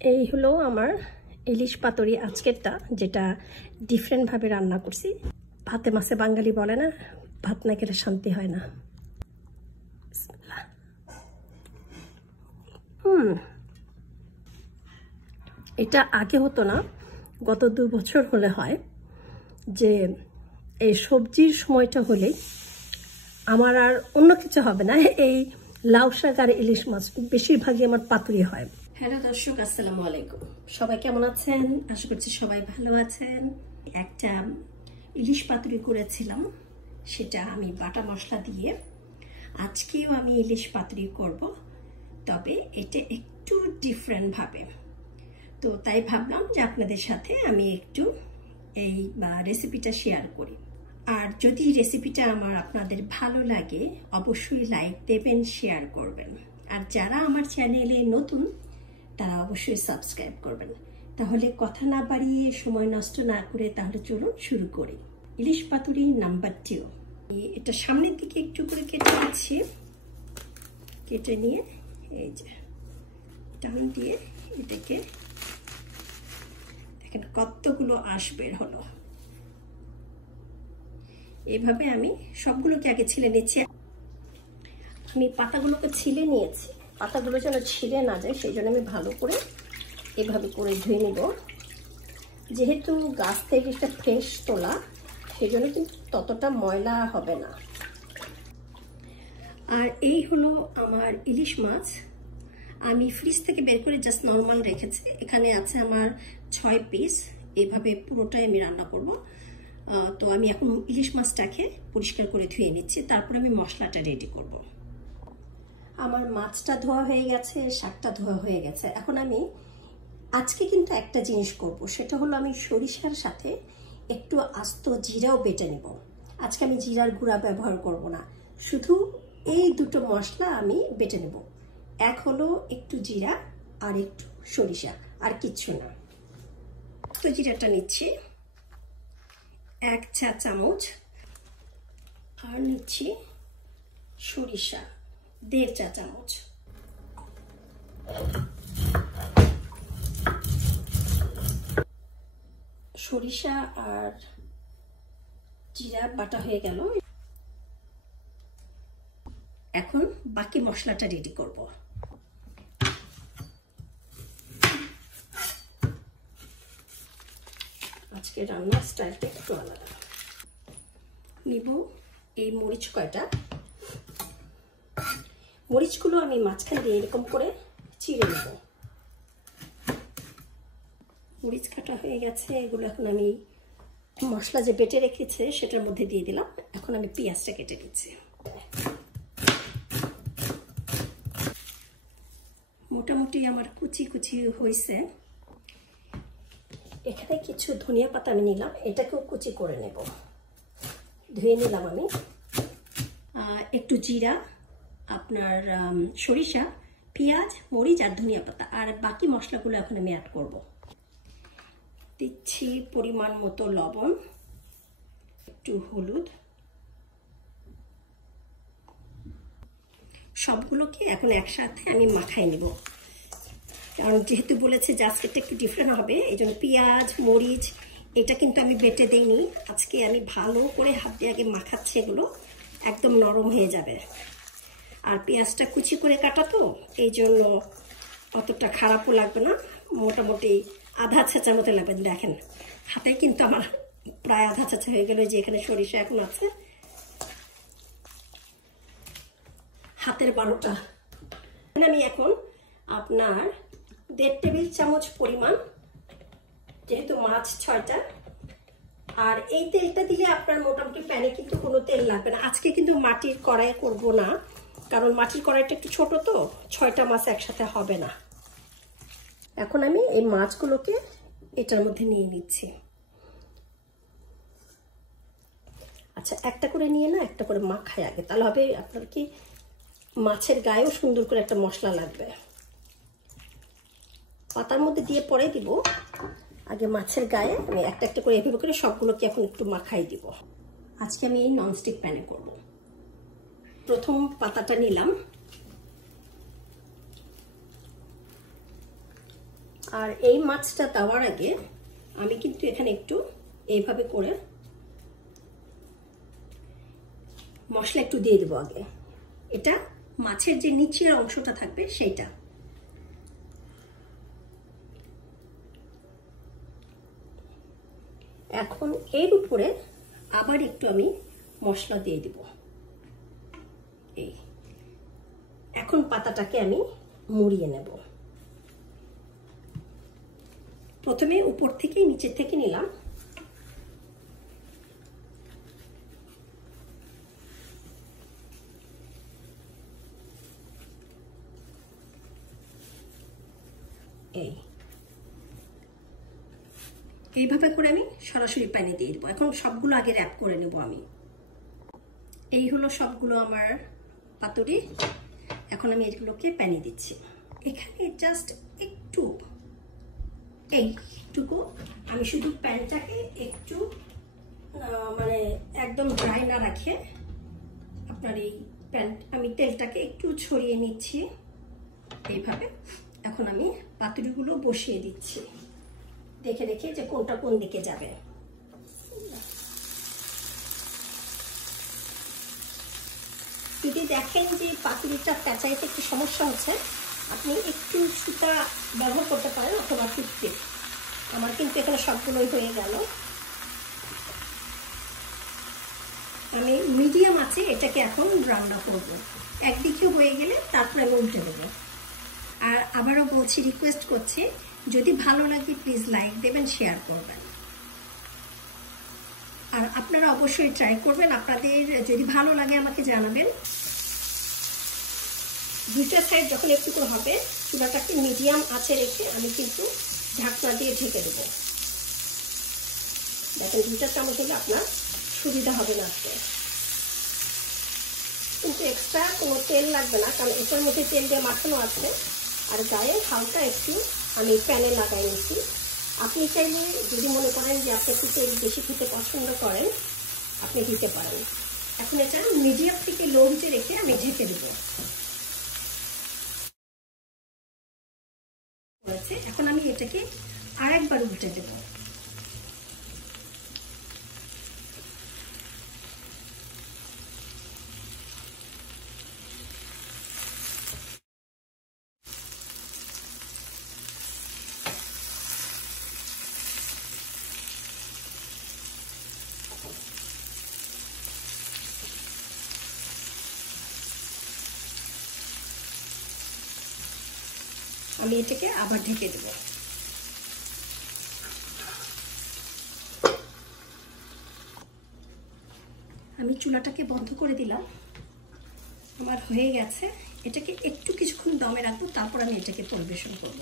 এই হলো আমার ইলিশ পাতুরি আজকেরটা, যেটা ডিফারেন্টভাবে রান্না করছি। ভাতে মাছে বাঙালি বলে না, ভাত না খেলে শান্তি হয় না। এটা আগে হতো না, গত 2 বছর হলে হয় যে এই সবজির সময়টা হলেই আমার আর অন্য কিছু হবে না, এই লাউ শাক আর ইলিশ মাছ বেশিরভাগই আমার পাতুরি হয়। হ্যালো দর্শক, আসসালামু আলাইকুম। সবাই কেমন আছেন? আশা করছি সবাই ভালো আছেন। একটা ইলিশ পাতুরি করেছিলাম, সেটা আমি বাটা মশলা দিয়ে। আজকেও আমি ইলিশ পাতুরি করব, তবে এটা একটু ডিফারেন্টভাবে। তো তাই ভাবলাম যে আপনাদের সাথে আমি একটু এই রেসিপিটা শেয়ার করি। আর যদি রেসিপিটা আমার আপনাদের ভালো লাগে অবশ্যই লাইক দেবেন, শেয়ার করবেন। আর যারা আমার চ্যানেলে নতুন তারা অবশ্যই সাবস্ক্রাইব করবেন। তাহলে কথা না বাড়িয়ে, সময় নষ্ট না করে, তাহলে চলুন শুরু করি। ইলিশ পাতুরি নাম্বার 2। এটা সামনের দিকে একটু করে কেটে নিচ্ছি। কেটে নিয়ে এই যে টান দিয়ে এটাকে দেখেন কতগুলো আঁশ বের হলো। এইভাবে আমি সবগুলোকে আগে ছিলে নিচ্ছি। আমি পাতাগুলোকে ছিলে নিয়েছি, পাতাগুলো যেন ছিলে না যায় সেই জন্য আমি ভালো করে এভাবে করে ধুয়ে নেব। যেহেতু গাছ থেকে একটা ফ্রেশ তোলা, সেই জন্য কিন্তু ততটা ময়লা হবে না। আর এই হলো আমার ইলিশ মাছ। আমি ফ্রিজ থেকে বের করে জাস্ট নর্মাল রেখেছি। এখানে আছে আমার 6 পিস। এইভাবে পুরোটাই আমি রান্না করব। তো আমি এখন ইলিশ মাছটাকে পরিষ্কার করে ধুয়ে নিচ্ছি, তারপর আমি মশলাটা রেডি করব। আমার মাছটা ধোয়া হয়ে গেছে, শাকটা ধোয়া হয়ে গেছে। এখন আমি আজকে কিন্তু একটা জিনিস করব, সেটা হলো আমি সরিষার সাথে একটু আস্ত জিরাও বেটে নেব। আজকে আমি জিরার গুঁড়া ব্যবহার করব না, শুধু এই দুটো মশলা আমি বেটে নেব। এক হলো একটু জিরা আর একটু সরিষা, আর কিচ্ছু না। তো জিরাটা নিচ্ছি 1 চা চামচ, আর নিচ্ছি সরিষা 1.5 চা চামচ। সরিষা আর জিরা বাটা হয়ে গেল। এখন বাকি মশলাটা রেডি করব। আজকে রান্নার স্টাইলটা একটু আলাদা। নিব এই মরিচ কয়টা। মরিচগুলো আমি মাঝখান দিয়ে এরকম করে চিড়ে নেব। মরিচ কাটা হয়ে গেছে, এগুলো এখন আমি মশলা যে বেটে রেখেছে সেটার মধ্যে দিয়ে দিলাম। এখন আমি পেঁয়াজটা কেটে দিচ্ছি। মোটামুটি আমার কুচি কুচি হয়েছে। এখানে কিছু ধনিয়া পাতা আমি নিলাম, এটাকেও কুচি করে নেব। ধুয়ে নিলাম আমি। একটু জিরা, আপনার সরিষা, পেঁয়াজ, মরিচ আর ধনিয়া পাতা, আর বাকি মশলাগুলো এখন আমি অ্যাড করব। দিচ্ছি পরিমাণ মতো লবণ, একটু হলুদ। সবগুলোকে এখন একসাথে আমি মাখাই নেব, কারণ যেহেতু বলেছে যে আজকেরটা একটু ডিফারেন্ট হবে, এই জন্য পেঁয়াজ, মরিচ এটা কিন্তু আমি বেটে দেইনি। আজকে আমি ভালো করে হাত দিয়ে আগে মাখাচ্ছি, এগুলো একদম নরম হয়ে যাবে। আর পেঁয়াজটা কুচি করে কাটা, তো এই জন্য অতটা খারাপও লাগবে না, মোটামুটি আধা ছেঁচার মতো লাগবে। দেখেন হাতে কিন্তু আমার প্রায় আধা ছেঁচা হয়ে গেল, যে এখানে সরিষা এখন আছে হাতের 12টা। আমি এখন আপনার 1.5 টেবিল চামচ পরিমাণ, যেহেতু মাছ 6টা, আর এই তেলটা দিলে আপনার মোটামুটি প্যানে কিন্তু কোনো তেল লাগবে না। আজকে কিন্তু মাটির কড়াই করব না, কারণ মাটির কড়াইটা একটু ছোট, তো 6টা মাছ একসাথে হবে না। এখন আমি এই মাছগুলোকে এটার মধ্যে নিয়ে নিচ্ছি। আচ্ছা, একটা করে নিয়ে না একটা করে মাখাই আগে, তাহলে হবে আপনার কি মাছের গায়েও সুন্দর করে একটা মশলা লাগবে। পাতার মধ্যে দিয়ে পরে দিব, আগে মাছের গায়ে আমি একটা একটা করে এভাবে করে সবগুলোকে এখন একটু মাখাই দিব। আজকে আমি এই ননস্টিক প্যানে করব। প্রথম পাতাটা নিলাম, আর এই মাছটা দেওয়ার আগে আমি কিন্তু এখানে একটু এইভাবে করে মশলা একটু দিয়ে দেবো আগে। এটা মাছের যে নিচের অংশটা থাকবে সেইটা। এখন এর উপরে আবার একটু আমি মশলা দিয়ে দিব। এই এখন পাতাটাকে আমি মুড়িয়ে নেব। প্রথমে উপর থেকে নিচের থেকে নিলাম। এইভাবে করে আমি সরাসরি প্যানে দিয়ে দেবো। এখন সবগুলো আগে র্যাপ করে নেব আমি। এই হলো সবগুলো আমার পাতুরি। এখন আমি এগুলোকে প্যানে দিচ্ছি। এখানে জাস্ট একটু এইটুকু আমি শুধু প্যানটাকে একটু মানে একদম ড্রাই না রাখে আপনার এই প্যান আমি তেলটাকে একটু ছড়িয়ে নিচ্ছি এইভাবে। এখন আমি পাতুরিগুলো বসিয়ে দিচ্ছি, দেখে দেখে যে কোনটা কোন দিকে যাবে। যদি দেখেন যে পাতুরিটা পেঁচাইতে একটু সমস্যা হচ্ছে, আপনি একটু সুতা ব্যবহার করতে পারেন অথবা টুথপিক। আমার কিন্তু এখানে সবগুলোই হয়ে গেল। আমি মিডিয়াম আছে এটাকে এখন রান্না করব। একদিকে হয়ে গেলে তারপরে আমি উল্টে দেবো। আর আবারও বলছি, রিকোয়েস্ট করছি, যদি ভালো লাগে প্লিজ লাইক দেবেন, শেয়ার করবেন। আর আপনারা অবশ্যই ট্রাই করবেন। আপনাদের যদি ভালো লাগে আমাকে জানাবেন। দুইটা সাইড যখন একটু করে হবে, চুলাটাকে মিডিয়াম আঁচে রেখে আমি কিন্তু ঢাকনা দিয়ে ঢেকে দেবো। দেখেন 2টা চামচ হলে আপনার সুবিধা হবে নাড়তে। কিন্তু এক্সট্রা কোনো তেল লাগবে না, কারণ এটার মধ্যে তেল দিয়ে মাখানো আছে। আর গায়ে হালকা একটু আমি প্যানে লাগাই নিচ্ছি। আপনি চাইলে যদি মনে করেন যে আপনি একটু তেল বেশি খেতে পছন্দ করেন, আপনি দিতে পারেন। এখন এটা মিডিয়াম থেকে লো হিটে রেখে আমি ঢেকে দেবো। এখন আমি এটাকে আরেকবার উল্টে দেব। আমি এটাকে আবার ঢেকে দেব। আমি চুলাটাকে বন্ধ করে দিলাম। আমার হয়ে গেছে। এটাকে একটু কিছুক্ষণ দমে রাখবো, তারপর আমি এটাকে পরিবেশন করব।